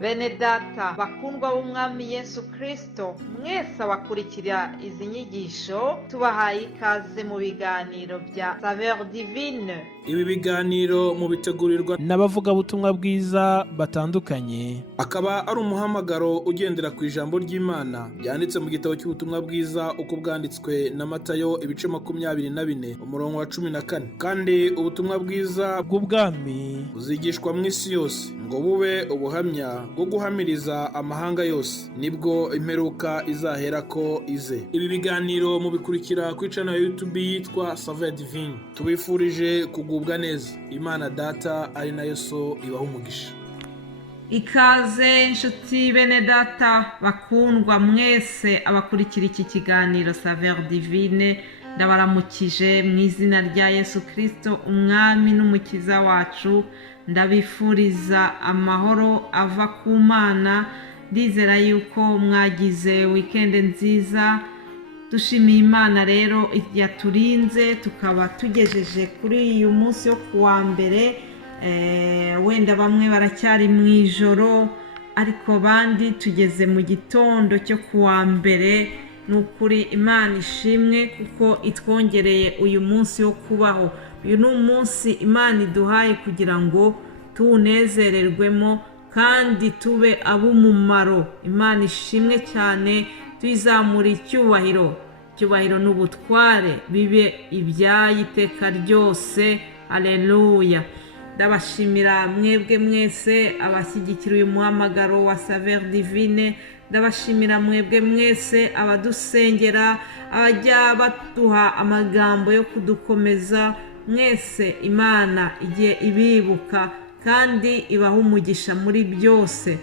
Bene data bakundwa b'umwami Yesu Kristo, mwese abakurikira izi nyigisho tubahaye ikaze mu biganiro bya Saveur Divine. Ibi biganiro mu bitegurirwa n'abavugabutumwa bwiza batandukanye, akaba ari umuhamagaro ugendera ku ijambo ry'Imana byanditse mu gitabo cy'ubutumwa bwiza uko bwanditswe na Matayo ibice 24 umurongo wa 14. Kandi ubutumwa bwiza bw'ubwami buzigishwa mu isi yose ngo bube ubuhamya bwo guhamiriza amahanga yose, nibwo imperuka izahera ko ize. Ibi biganiro mubikurikira ku channel ya YouTube yitwa Saveur Divine. Tubifurije kugubwa neza. Imana Data ari nayo so ibaha umugisha. Ikaze inshuti bene data bakundwa mwese abakurikira iki kiganiro Saveur Divine, ndabaramukije mu izina rya Yesu Kristo umwami n'umukiza wacu. Ndabifuriza amahoro ava ku Mana. Ndizera yuko mwagize weekend nziza. Dushimiye Imana rero yaturinze tukaba tugejeje kuri uyu munsi wo kuwa mbere. Wenda bamwe baracyari mu ijoro, ariko bandi tugeze mu gitondo cyo kuwa mbere. Nukuri Imana ishimwe kuko itwongereye uyu munsi wo kubaho. Uyu ni umunsi Imana iduhaye kugira ngo tuwunezererwemo kandi tube ab'umumaro. Imana ishimwe cyane, tuyizamura icyubahiro n'ubutware bibe ibyayo iteka ryose. Haleluya. Ndabashimira mwebwe mwese abashyigikira uyu muhamagaro wa Saveur Divine. Ndabashimira mwebwe mwese abadusengera, abajya baduha amagambo yo kudukomeza. Mwese Imana igiye ibibuka kandi ibaha umugisha muri byose.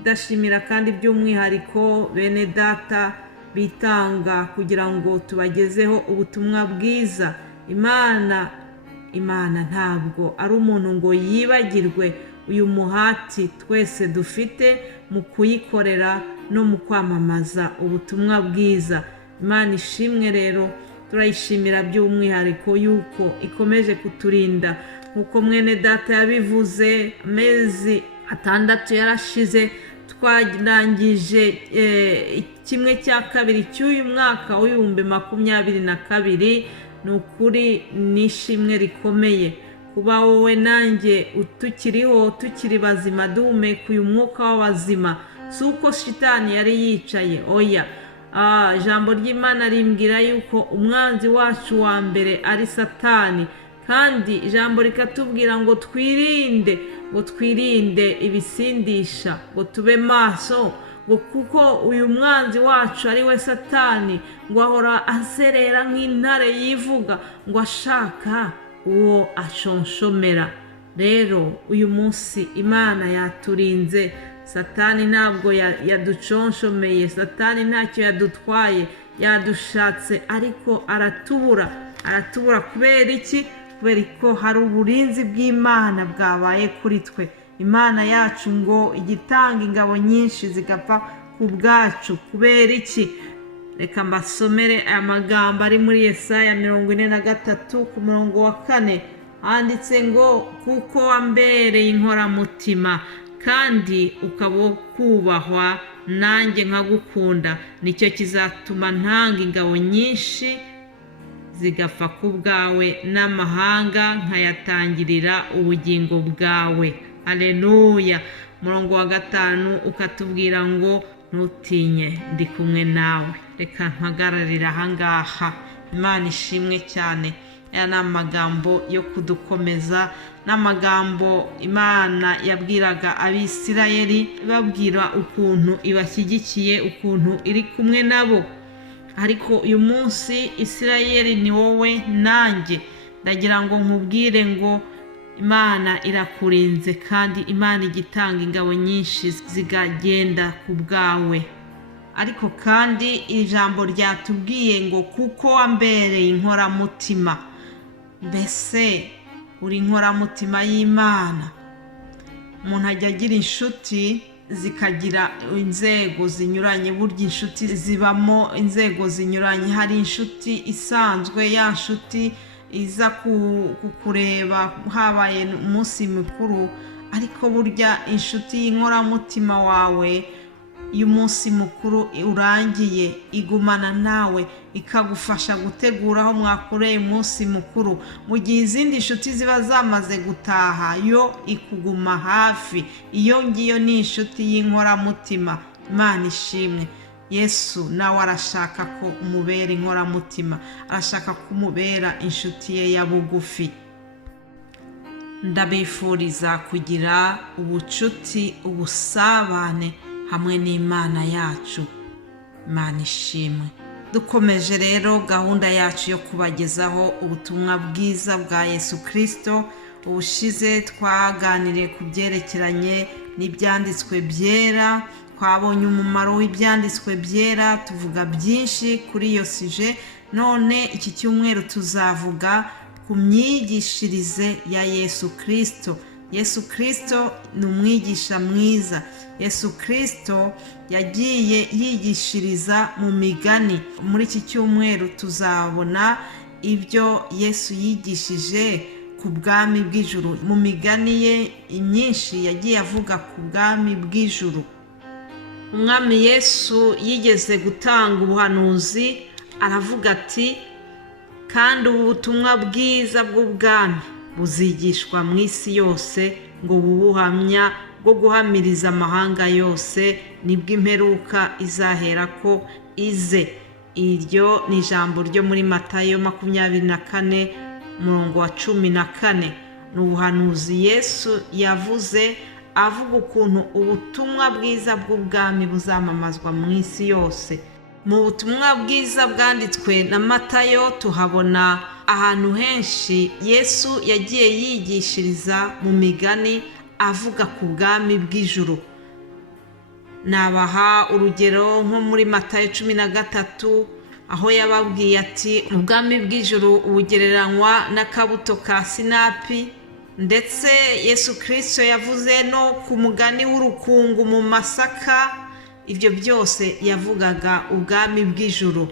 Ndashimira kandi by'umwihariko bene data bitanga kugira ngo tubagezeho ubutumwa bwiza. Imana ntabwo ari umuntu ngo yibagirwe uyu muhati twese dufite mu kuyikorera no mu kwamamaza ubutumwa bwiza. Imana ishimwe rero, turayishimira by'umwihariko yuko ikomeje kuturinda. Nkuko mwene data yabivuze, amezi 6 yarashize twarangije 1/2 cy'uyu mwaka w'2022. Ni ukuri nishimwe rikomeye kuba wowe nanjye utukiriho, tukiri bazima, duhumeka uyu mwuka w'abazima. Si uko shitani yari yicaye, oya. Ijambo ry'Imana rimbwira yuko umwanzi wacu wa mbere ari Satani, kandi ijambo rikatubwira ngo twirinde ibisindisha, ngo tube maso, ngo kuko uyu mwanzi wacu ari we Satani, ngo ahora azerera nk'intare yivuga, ngo ashaka uwo ashonshomera. Rero uyu munsi Imana yaturinze. Satani ntabwo yaduconshomeye, Satani ntacyo yadutwaye, yadushatse ariko aratubura kubera iki? Kubera ko hari uburinzi bw'Imana bwabaye kuri twe. Imana yacu ngo igitanga ingabo nyinshi zigapfa ku bwacu. Kubera iki? Reka mbasomere aya magambo ari muri Yesaya 43 ku murongo wa 4. Handitse ngo, kuko wambereye inkoramutima kandi ukaba kubahwa, nanjye nkagukunda, nicyo kizatuma ntanga ingabo nyinshi zigapfa ku bwawe, n'amahanga nkayatangirira ubugingo bwawe. Haleluya. Murongo wa 5 ukatubwira ngo ntutinye, ndi kumwe nawe. Reka mpagararira ahangaha. Imana ishimwe cyane. Aya ni amagambo yo kudukomeza, n'amagambo Imana yabwiraga Abisirayeli, babwira ukuntu ibashyigikiye, ukuntu iri kumwe nabo. Ariko uyu munsi Isirayeli ni wowe nanjye. Ndagira ngo nkubwire ngo Imana irakurinze, kandi Imana igitanga ingabo nyinshi zigagenda ku bwawe. Ariko kandi ijambo ryatubwiye ngo kuko wambereye inkoramutima. Mbese uri inkoramutima y'Imana? Umuntu ajya agira inshuti zikagira inzego zinyuranye. Burya inshuti zibamo inzego zinyuranye. Hari inshuti isanzwe, ya nshuti iza kukureba habaye umunsi mukuru ariko burya inshuti y'inkoramutima wawe iyo umunsi mukuru urangiye igumana nawe ikagufasha gutegura aho mwakoreye umunsi mukuru. Mu gihe izindi nshuti ziba zamaze gutaha yo ikuguma hafi. Iyo ngiyo ni inshuti y'inkoramutima. Imana ishimwe. Yesu nawe arashaka ko umubera inkoramutima, arashaka kumubera inshuti ye ya bugufi. Ndabifuriza kugira ubucuti, ubusabane hamwe n'Imana yacu. Imana ishimwe. Dukomeje rero gahunda yacu yo kubagezaho ubutumwa bwiza bwa Yesu Kristo. Ubushize twaganiriye ku byerekeranye n'ibyanditswe byera, twabonye umumaro w'ibyanditswe byera, tuvuga byinshi kuri iyo sije. None iki cyumweru tuzavuga ku myigishirize ya Yesu Kristo. Yesu Kristo ni umwigisha mwiza. Yesu Kristo yagiye yigishiriza mu migani. Muri iki cyumweru tuzabona ibyo Yesu yigishije ku bwami bw'ijuru. Mu migani ye myinshi yagiye avuga ku bwami bw'ijuru. Umwami Yesu yigeze gutanga ubuhanuzi, aravuga ati, kandi ubu butumwa bwiza bw'ubwami buzigishwa mu isi yose ngo bubuhamya bwo guhamiriza amahanga yose, nibwo imperuka izahera ko ize. Iryo ni ijambo ryo muri Matayo 24 umurongo wa 14. Ni ubuhanuzi Yesu yavuze avuga ukuntu ubutumwa bwiza bw'ubwami buzamamazwa mu isi yose. Mu butumwa bwiza bwanditswe na Matayo tuhabona ahantu henshi Yesu yagiye yigishiriza mu migani avuga ku bwami bw'ijuru. Nabaha urugero nko muri Matayo 13 aho yababwiye ati, ubwami bw'ijuru bugereranywa n'akabuto ka sinapi. Ndetse Yesu Kristo yavuze no ku mugani w'urukungu mu masaka. Ibyo byose yavugaga ubwami bw'ijuru.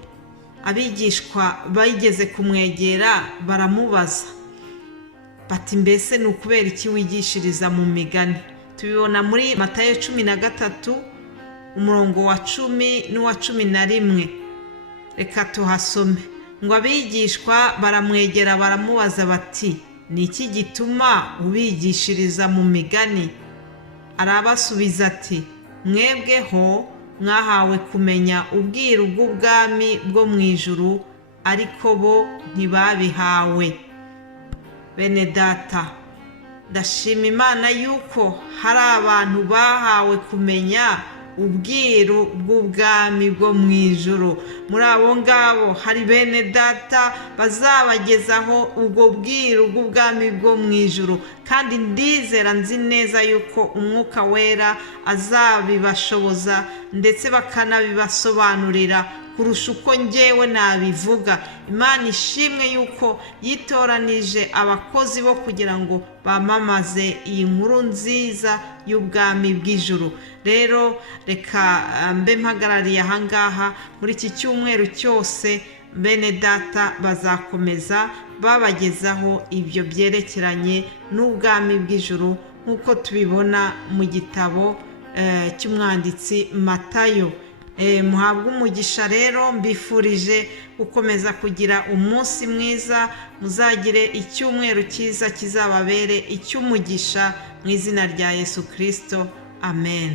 Abigishwa bayigeze kumwegera baramubaza bati, mbese ni ukubera iki wigishiriza mu migani? Tubibona muri Matayo 13 umurongo wa 10 n'uwa 11. Reka tuhasome ngo abigishwa baramwegera baramubaza bati, ni iki gituma ubigishiriza mu migani? Arabasubiza ati, mwebweho mwahawe kumenya ubwiru bw'ubwami bwo mu ijuru, ariko bo ntibabihawe. Bene data, ndashima Imana yuko hari abantu bahawe kumenya ubwiru bw'ubwami bwo mu ijuru. Muri abo ngabo hari bene data bazabagezaho ubwo bwiru bw'ubwami bwo mu ijuru, kandi ndizera nzi neza yuko umwuka wera azabibashoboza ndetse bakanabibasobanurira kurusha uko njyewe nabivuga. Imana ishimwe yuko yitoranije abakozi bo kugira ngo bamamaze iyi nkuru nziza y'ubwami bw'ijuru. Rero reka mbe mpagarariye ahangaha. Muri iki cyumweru cyose bene data bazakomeza babagezaho ibyo byerekeranye n'ubwami bw'ijuru nk'uko tubibona mu gitabo cy'umwanditsi Matayo. Muhabwe umugisha rero. Mbifurije gukomeza kugira umunsi mwiza. Muzagire icyumweru cyiza kizababere icy'umugisha mu izina rya Yesu Kristo. Amen.